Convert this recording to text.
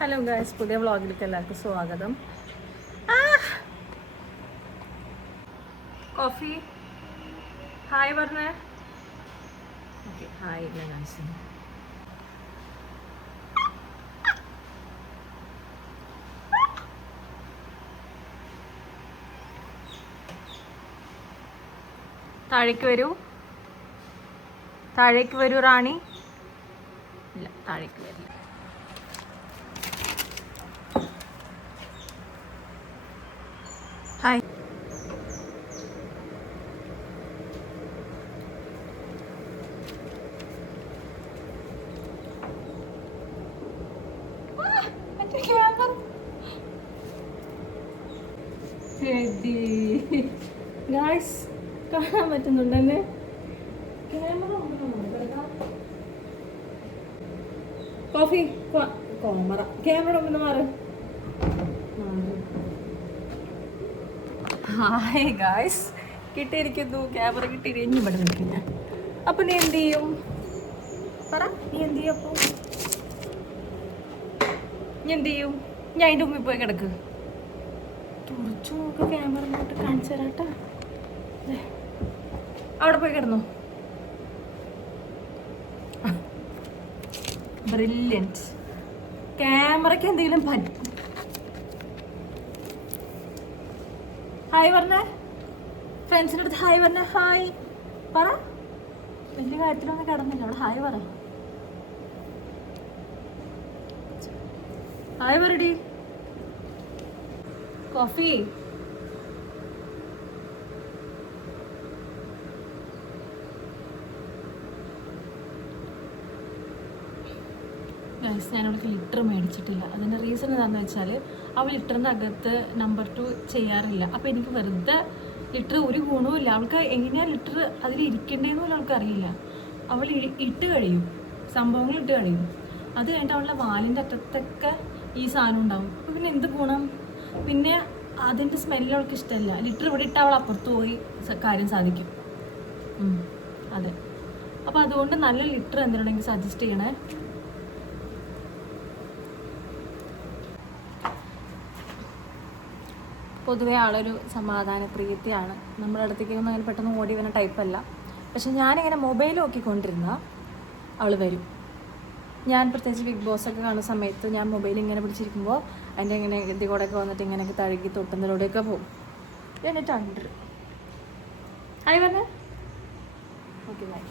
Hello guys, പുതിയ വ്ളോഗിലേക്ക് എല്ലാവർക്കും സ്വാഗതം. കോഫി ഹായ് പറഞ്ഞേ. ഓക്കെ, ഹായ് ഇല്ല ഗായ്സ്. താഴേക്ക് വരൂ റാണി. ഇല്ല, താഴേക്ക് വരില്ല. ഹായ്. ഗായ്സ്, കാണാൻ പറ്റുന്നുണ്ടല്ലേ? കോഫി കോമറ ക്യാമറ ഒന്ന് മാറ്. ഹായ് ഗായ്സ്, കിട്ടിയിരിക്കുന്നു. ക്യാമറ കിട്ടിയിട്ട് ഇനി ഇവിടെ നിൽക്കുന്ന. അപ്പൊ നീ എന്ത് ചെയ്യും? പറ, നീ എന്ത് ചെയ്യും? അപ്പൊ നീ എന്ത് ചെയ്യും? ഞാൻ അതിൻ്റെ മുമ്പിൽ പോയി കിടക്ക്. തുറച്ചു നോക്ക്, ക്യാമറ ഇങ്ങോട്ട് കാണിച്ചു തരാട്ടാ. അവിടെ പോയി കിടന്നു. ബ്രില്യൻറ്റ്. ക്യാമറയ്ക്ക് എന്തെങ്കിലും പറ്റും. ഹായ് പറഞ്ഞേ, ഫ്രണ്ട്സിൻ്റെ അടുത്ത് ഹായ് പറഞ്ഞ. ഹായ് പറ. വലിയ കാര്യത്തിലൊന്നും കിടന്നില്ല, അവിടെ ഹായ് പറ. ഹായ് പറടി. കോഫി ഗൈസ്, ഞാനവൾക്ക് ലിറ്റർ മേടിച്ചിട്ടില്ല. അതിൻ്റെ റീസൺ എന്താണെന്ന് വെച്ചാൽ അവൾ ലിറ്ററിൻ്റെ അകത്ത് നമ്പർ 2 ചെയ്യാറില്ല. അപ്പോൾ എനിക്ക് വെറുതെ ലിറ്റർ ഒരു ഗുണവുമില്ല. അവൾക്ക് എങ്ങനെയാണ് ലിറ്റർ അതിൽ ഇരിക്കേണ്ടതെന്ന് പോലും അവൾക്കറിയില്ല. അവൾ ഇട്ട് കഴിയും, സംഭവങ്ങൾ ഇട്ട് കഴിയും. അത് കഴിഞ്ഞിട്ട് അവളുടെ വാലിൻ്റെ അറ്റത്തൊക്കെ ഈ സാധനം ഉണ്ടാവും. അപ്പോൾ പിന്നെ എന്ത് ഗുണം? പിന്നെ അതിൻ്റെ സ്മെല്ല് അവൾക്ക് ഇഷ്ടമല്ല. ലിറ്റർ ഇവിടെ ഇട്ട് അവൾ അപ്പുറത്ത് പോയി കാര്യം സാധിക്കും. അതെ, അപ്പോൾ അതുകൊണ്ട് നല്ല ലിറ്റർ എന്തിനാണെങ്കിൽ സജസ്റ്റ് ചെയ്യണേ. പൊതുവേ ആളൊരു സമാധാന പ്രീതിയാണ്. നമ്മുടെ അടുത്തേക്കൊന്നും അങ്ങനെ പെട്ടെന്ന് ഓടി വരുന്ന ടൈപ്പല്ല. പക്ഷെ ഞാനിങ്ങനെ മൊബൈൽ നോക്കിക്കൊണ്ടിരുന്ന അവൾ വരും. ഞാൻ പ്രത്യേകിച്ച് ബിഗ് ബോസൊക്കെ കാണുന്ന സമയത്ത് ഞാൻ മൊബൈൽ ഇങ്ങനെ പിടിച്ചിരിക്കുമ്പോൾ അതിൻ്റെ ഇങ്ങനെ ഇതികൂടെയൊക്കെ വന്നിട്ട് ഇങ്ങനെയൊക്കെ തഴുകി തൊട്ടുന്നതിലൂടെയൊക്കെ പോകും. എന്നിട്ട് അണ്ടർ ഹായ് പറഞ്ഞേ. Okay, by.